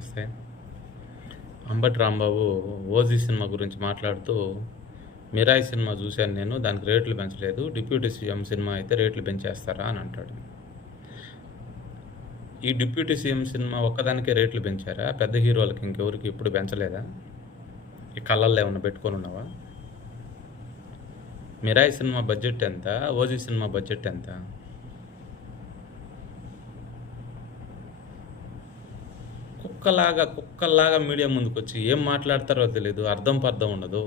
నమస్తే. Ambati Rambabu 'OG' cinema గురించి మాట్లాడుతూ, 'మిరాయి' సినిమా చూశాను నేను. దానికి రేట్లు పెంచలేదు. 'డిప్యూటీ సీఎం' సినిమా అయితే రేట్లు పెంచేస్తారా అని అంటాడు. ఈ 'డిప్యూటీ సీఎం' సినిమా ఒక్కదానికే రేట్లు పెంచారా? పెద్ద హీరోలకి ఇంకెవరికి ఎప్పుడు పెంచలేదా? ఈ కళ్ళల్లో ఏమన్నా పెట్టుకొని ఉన్నావా? 'మిరాయి' సినిమా బడ్జెట్ ఎంత? 'ఓజీ' సినిమా బడ్జెట్ ఎంత? కుక్కల్లాగా మీడియా ముందుకొచ్చి ఏం మాట్లాడతారో తెలీదు. అర్థం పర్థం ఉండదు.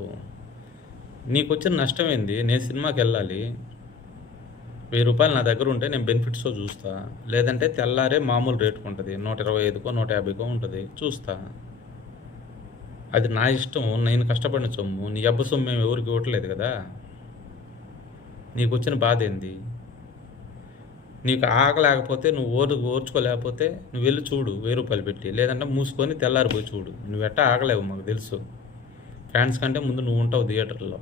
నీకొచ్చిన నష్టం ఏంది? నేను సినిమాకెళ్ళాలి. రూ. 1000 నా దగ్గర ఉంటే నేను బెనిఫిట్సో చూస్తా. లేదంటే తెల్లారే మామూలు రేటుకుంటది. 125కో, 150కో ఉంటది. చూస్తా. అది నా ఇష్టం. నేను కష్టపడిన సొమ్ము. నీ అబ్బ సొమ్ము మేము ఎవరికి ఇవ్వట్లేదు కదా! నీకొచ్చిన బాధేంది? నీకు ఆగలేకపోతే నువ్వు ఓర్చుకోలేకపోతే నువ్వు వెళ్ళి చూడు రూ. 1000 పెట్టి. లేదంటే మూసుకొని తెల్లారిపోయి చూడు. నువ్వెట్టా ఆగలేవు మాకు తెలుసు. ఫ్యాన్స్ కంటే ముందు నువ్వు ఉంటావు థియేటర్లో.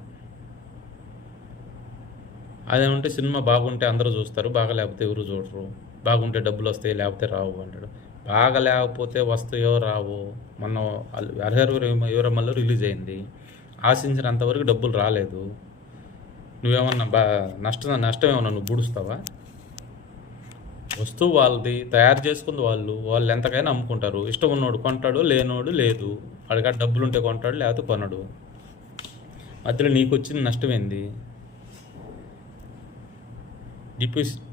అదేమంటే సినిమా బాగుంటే అందరూ చూస్తారు, బాగాలేకపోతే ఎవరు చూడరు. బాగుంటే డబ్బులు వస్తాయి, లేకపోతే రావు అంటాడు. బాగా లేకపోతే వస్తాయో రావో. మొన్న హరిహర వీరమల్లు రిలీజ్ అయింది. ఆశించినంతవరకు డబ్బులు రాలేదు. నువ్వేమన్నా నష్టం ఏమన్నా నువ్వు బుడుస్తావా? వస్తువు వాళ్ళది, తయారు చేసుకుంది వాళ్ళు ఎంతకైనా అమ్ముకుంటారు. ఇష్టం ఉన్నోడు కొంటాడు, లేనోడు లేదు. వాడికి డబ్బులు ఉంటే కొంటాడు, లేకపోతే కొనడు. మధ్యలో నీకు వచ్చిన నష్టం ఏంది?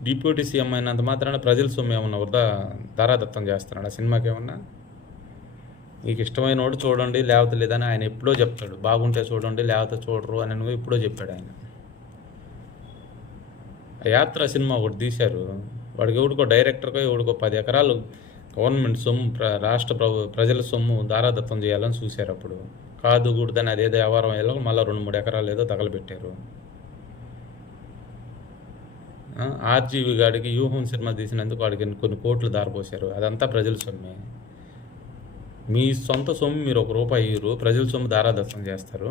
డిప్యూటీ సీఎం అయినంత మాత్రాన ప్రజల సొమ్ము ఏమన్నా వృధా ధారాదత్తం చేస్తున్నాడు ఆ సినిమాకి ఏమన్నా? నీకు ఇష్టమైనోడు చూడండి, లేకపోతే లేదని ఆయన ఎప్పుడో చెప్తాడు. బాగుంటే చూడండి, లేకపోతే చూడరు అని నువ్వు ఎప్పుడో చెప్పాడు ఆయన. ఆ యాత్ర సినిమా ఒకటి తీశారు. వాడికి ఎవడికో డైరెక్టర్కో ఎవడికో 10 ఎకరాలు గవర్నమెంట్ సొమ్ము రాష్ట్ర ప్రజల సొమ్ము దారాదత్తం చేయాలని చూశారు. అప్పుడు కాదు కూడదని అదేదో వ్యవహారం అయ్యేలో మళ్ళీ 2-3 ఎకరాలు ఏదో తగలబెట్టారు. ఆర్జీవి గాడికి వ్యూహం సినిమా తీసినందుకు వాడికి కొన్ని కోట్లు దారపోశారు. అదంతా ప్రజల సొమ్మే. మీ సొంత సొమ్ము మీరు ₹1 ఇయ్యరు, ప్రజల సొమ్ము దారాదత్తం చేస్తారు.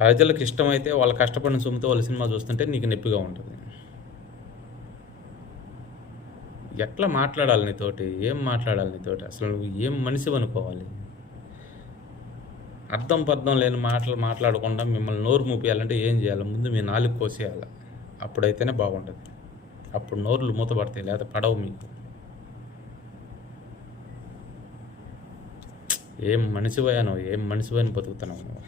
ప్రజలకు ఇష్టమైతే వాళ్ళు కష్టపడిన సొమ్ముతో వాళ్ళ సినిమా చూస్తుంటే నీకు నొప్పిగా ఉంటుంది. ఎట్లా మాట్లాడాలి నీతోటి? ఏం మాట్లాడాలి నీతోటి? అసలు నువ్వు ఏం మనిషివి అనుకోవాలి? అర్థం పర్థం లేని మాటలు మాట్లాడకుండా మిమ్మల్ని నోరు మూపియాలంటే ఏం చేయాలి? ముందు మీ నాలుగు కోసేయాలి. అప్పుడైతేనే బాగుంటుంది. అప్పుడు నోరులు మూతపడతాయి, లేదా పడవు మీకు. ఏం మనిషివయ్యా నువ్వు? ఏం మనిషివని బతుకుతున్నావు నువ్వు?